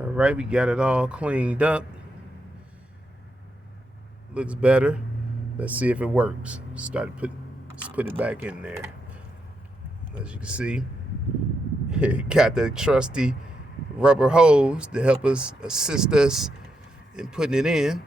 All right, we got it all cleaned up. Looks better. Let's see if it works. Let's put it back in there. As you can see, got the trusty rubber hose to help us assist us in putting it in.